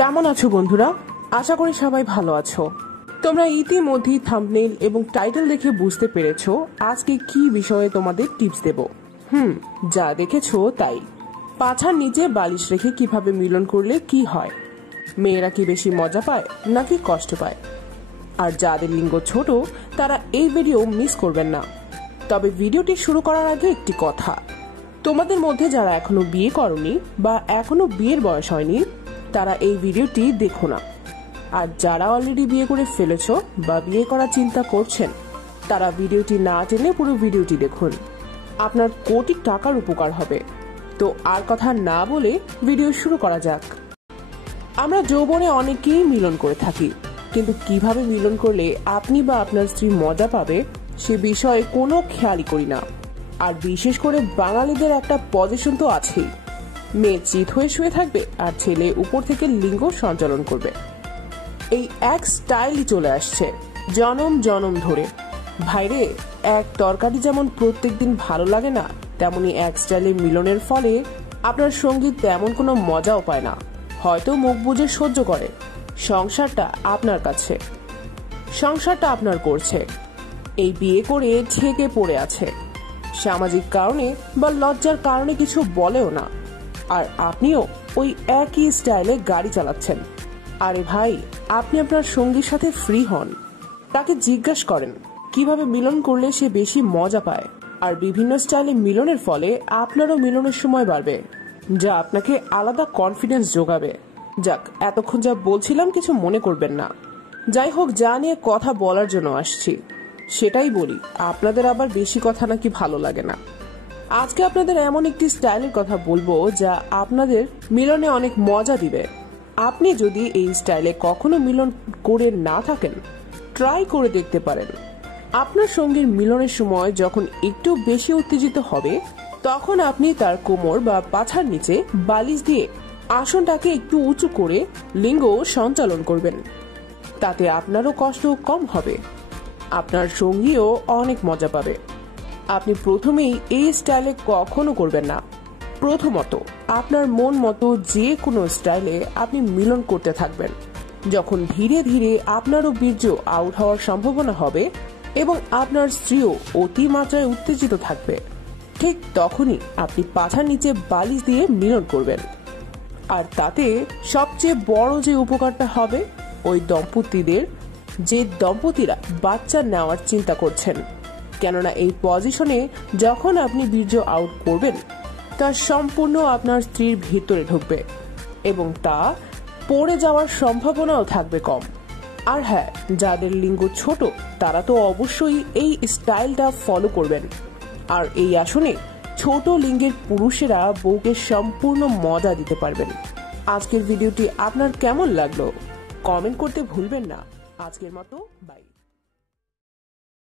কেমন আছো বন্ধুরা? আশা করি সবাই ভালো আছো। তোমরা ইতিমধ্যেই থাম্বনেইল এবং টাইটেল দেখে বুঝতে পেরেছো আজকে কি বিষয়ে তোমাদের টিপস দেব। যা দেখেছো তাই। পাছার নিচে বালিশ রেখে কিভাবে মিলন করলে কি হয়, মেয়েরা কি বেশি মজা পায় নাকি কষ্ট পায়? আর যাদের লিঙ্গ ছোট তারা এই ভিডিও মিস করবেন না। তবে ভিডিওটি শুরু করার আগে একটি কথা, তোমাদের মধ্যে যারা এখনো বিয়ে করনি বা এখনো বিয়ের বয়স হয়নি তারা এই ভিডিওটি দেখো না। আর যারা অলরেডি বিয়ে করে ফেলেছো বা বিয়ে করার চিন্তা করছেন তারা ভিডিওটি না টেনে পুরো ভিডিওটি দেখুন, আপনার কোটি টাকার উপকার হবে। তো আর কথা না বলে ভিডিও শুরু করা যাক। আমরা যৌবনে অনেকেই মিলন করে থাকি, কিন্তু কিভাবে মিলন করলে আপনি বা আপনার স্ত্রী মজা পাবে সে বিষয়ে কোনো খেয়ালই করি না। আর বিশেষ করে বাঙালিদের একটা পজিশন তো আছেই, মেয়ে চিত হয়ে শুয়ে থাকবে আর ছেলে উপর থেকে লিঙ্গ সঞ্চালন করবে। এই এক স্টাইলই চলে আসছে জনম জনম ধরে। ভাইরে, এক তরকারি যেমন প্রত্যেকদিন ভালো লাগে না, তেমনি এক স্টাইলে মিলনের ফলে আপনার সঙ্গী তেমন কোনো মজাও পায় না, হয়তো মুখ বুজে সহ্য করে। সংসারটা আপনার কাছে, সংসারটা আপনার করছে, এই বিয়ে করে ঠেকে পড়ে আছে, সামাজিক কারণে বা লজ্জার কারণে কিছু বলেও না, আর আপনিও ওই একই স্টাইলে গাড়ি চালাচ্ছেন। আরে ভাই, আপনি আপনার সঙ্গীর সাথে ফ্রি হন, তাকে জিজ্ঞাসা করেন কিভাবে মিলন করলে সে বেশি মজা পায়। আর বিভিন্ন স্টাইলে মিলনের ফলে আপনারও মিলনের সময় বাড়বে, যা আপনাকে আলাদা কনফিডেন্স যোগাবে। যাক, এতক্ষণ যা বলছিলাম কিছু মনে করবেন না। যাই হোক, যা নিয়ে কথা বলার জন্য আসছি সেটাই বলি, আপনাদের আবার বেশি কথা নাকি ভালো লাগে না। আজকে আপনাদের এমন একটি স্টাইলের কথা বলবো যা আপনাদের মিলনে অনেক মজা দিবে। আপনি যদি এই স্টাইলে কখনো মিলন করে না থাকেন, ট্রাই করে দেখতে পারেন। আপনার সঙ্গীর মিলনের সময় যখন একটু বেশি উত্তেজিত হবে তখন আপনি তার কোমর বা পাছার নিচে বালিশ দিয়ে আসনটাকে একটু উঁচু করে লিঙ্গ সঞ্চালন করবেন। তাতে আপনারও কষ্ট কম হবে, আপনার সঙ্গীও অনেক মজা পাবে। আপনি প্রথমেই এই স্টাইলে কখনো করবেন না। প্রথমত, আপনার মন মতো যে কোনো স্টাইলে আপনি মিলন করতে থাকবেন। যখন ধীরে ধীরে আপনারও বীর্য আউট হওয়ার সম্ভাবনা হবে এবং আপনার স্ত্রীও অতিমাত্রায় উত্তেজিত থাকবে, ঠিক তখনই আপনি পাছার নিচে বালিশ দিয়ে মিলন করবেন। আর তাতে সবচেয়ে বড় যে উপকারটা হবে ওই দম্পতিদের, যে দম্পতিরা বাচ্চা নেওয়ার চিন্তা করছেন। কেননা এই পজিশনে যখন আপনি বীর্য আউট করবেন তা সম্পূর্ণ আপনার স্ত্রীর ভিতরে ঢুকবে এবং তা পড়ে যাওয়ার সম্ভাবনাও থাকবে কম। আর হ্যাঁ, যাদের লিঙ্গ ছোট তারা তো অবশ্যই এই স্টাইলটা ফলো করবেন। আর এই আসনে ছোট লিঙ্গের পুরুষেরা বউকে সম্পূর্ণ মজা দিতে পারবেন। আজকের ভিডিওটি আপনার কেমন লাগলো কমেন্ট করতে ভুলবেন না। আজকের মতো বাই।